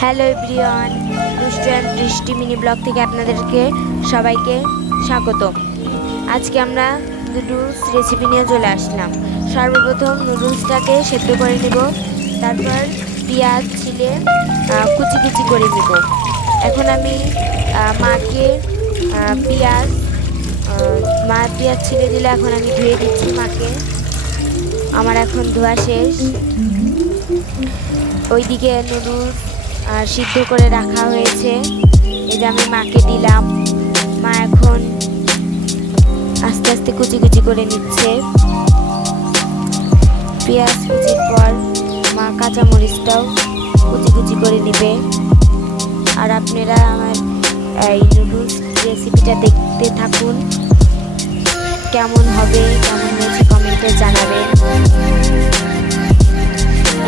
Hello দুষ্টু and দৃষ্টি mini blog থেকে আপনাদেরকে সবাইকে স্বাগত আজকে আমরা নুডলস রেসিপি নিয়ে চলে আসলাম। সর্বপ্রথম নুডলসটাকে সেদ্ধ করে নেব। তারপর পেঁয়াজ, ছিলে কুচি কুচি করে নেব। এখন আমি মাকে পেঁয়াজ মা পেঁয়াজ ছিলে দিলে এখন আমি ধুয়ে দিচ্ছি মাকে। আমার এখন ধোয়া শেষ। ওইদিকে নুডলস সিদ্ধ করে রাখা হয়েছে। যে আমি মাকে দিলাম। মা এখন আস্তে আস্তে কুচি কুচি করে নিচ্ছে। পেঁয়াজ কুচির পর মা কাঁচামরিচটাও কুচি কুচি করে নেবে। আর আপনারা আমার এই নুডলস রেসিপিটা দেখতে থাকুন। কেমন হবে, কেমন হয়েছে কমেন্টে জানাবেন।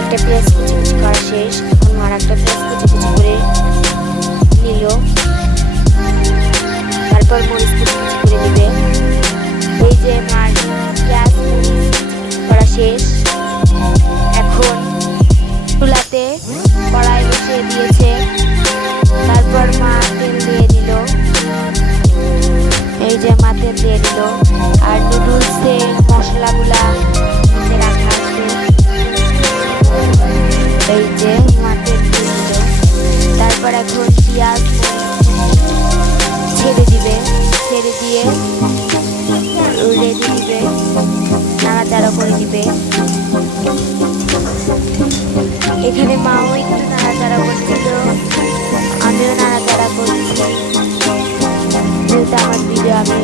একটা পেঁয়াজ কুচি কুচি করা শেষ। এখন আর একটা তারপর মরিচ কুচি কুচি করে দিবে এই যে মার পেঁয়াজ মরিচ করা শেষ। এখন চুলাতে কড়াই বসিয়ে দিয়েছে। তারপর মা তেল দিয়ে দিল। এই যে মা তেল দিয়ে দিল। আর নুডলসের মশলাগুলা ছেড়ে দিয়ে রেডি দিবে, নাড়াচাড়া করে দিবে। এখানে মাও একটু নাড়াচাড়া করছিল, আমিও নাড়াচাড়া করছি। যেহেতু আমার ভিডিও আমি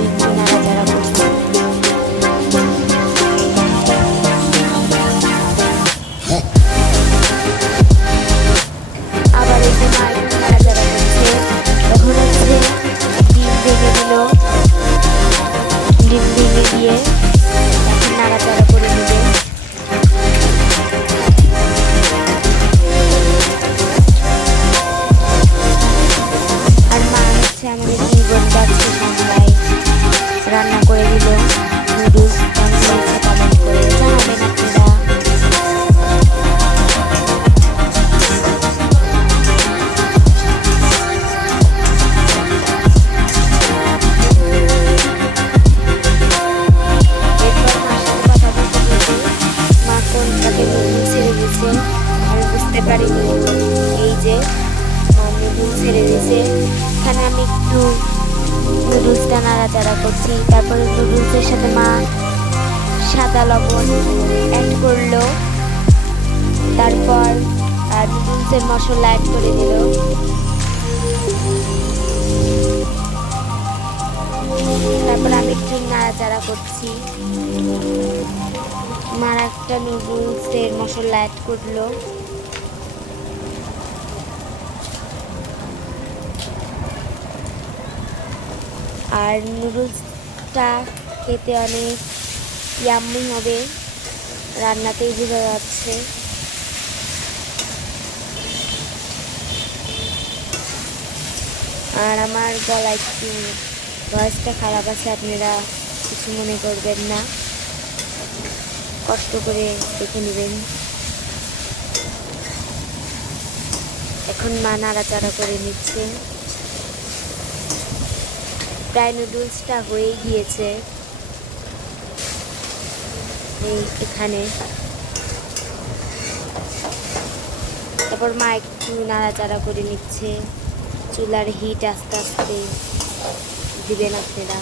বুঝতে এই যে মা নুডল ছেড়ে দিয়েছে। এখানে আমি একটু নুডলসটা নাড়াচাড়া করছি। তারপরে নুডলসের সাথে মা সাদা লবণ অ্যাড করল। তারপর নুডলসের মশলা অ্যাড করে দিল। তারপর আমি একটু নাড়াচাড়া করছি। মার একটা নুডলসের মশলা অ্যাড করল। আর নুডলসটা খেতে অনেক ইয়াম্মি হবে। রান্নাতেই বোঝা যাচ্ছে। আর আমার গলা একটু ভয়েসটা খারাপ আছে, আপনারা কিছু মনে করবেন না। কষ্ট করে দেখে নেবেন। এখন মা নাড়াচাড়া করে নিচ্ছে। প্রায় নুডলসটা হয়ে গিয়েছে। এই এখানে। তারপর মা একটু নাড়াচাড়া করে নিচ্ছে। চুলার হিট আস্তে আস্তে দিবেন আপনারা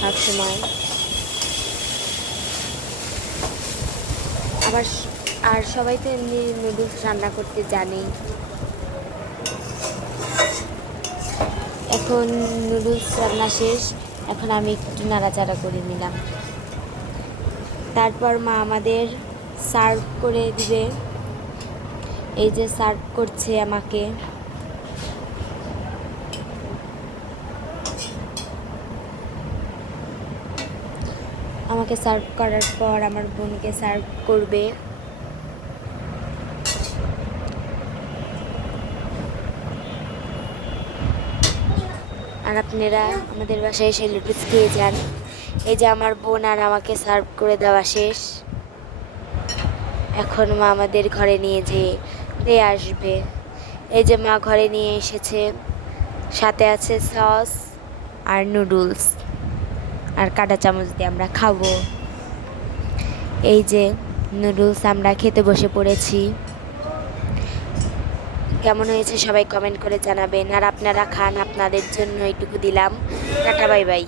সব সময়। আবার আর সবাই তো এমনি নুডলস রান্না করতে জানেই। এখন নুডলস রান্না শেষ। এখন আমি একটু নাড়াচাড়া করে নিলাম। তারপর মা আমাদের সার্ভ করে দিবে। এই যে সার্ভ করছে আমাকে। আমাকে সার্ভ করার পর আমার বোনকে সার্ভ করবে। আর আপনারা আমাদের বাসায় এসে লুডুস খেয়ে যান। এই যে আমার বোন আর আমাকে সার্ভ করে দেওয়া শেষ। এখন মা আমাদের ঘরে নিয়ে যেয়ে দিয়ে আসবে। এই যে মা ঘরে নিয়ে এসেছে। সাথে আছে সস আর নুডলস আর কাঁটা চামচ দিয়ে আমরা খাব। এই যে নুডলস আমরা খেতে বসে পড়েছি। কেমন হয়েছে সবাই কমেন্ট করে জানাবেন। আর আপনারা খান, আপনাদের জন্য এইটুকু দিলাম। Tata bye bye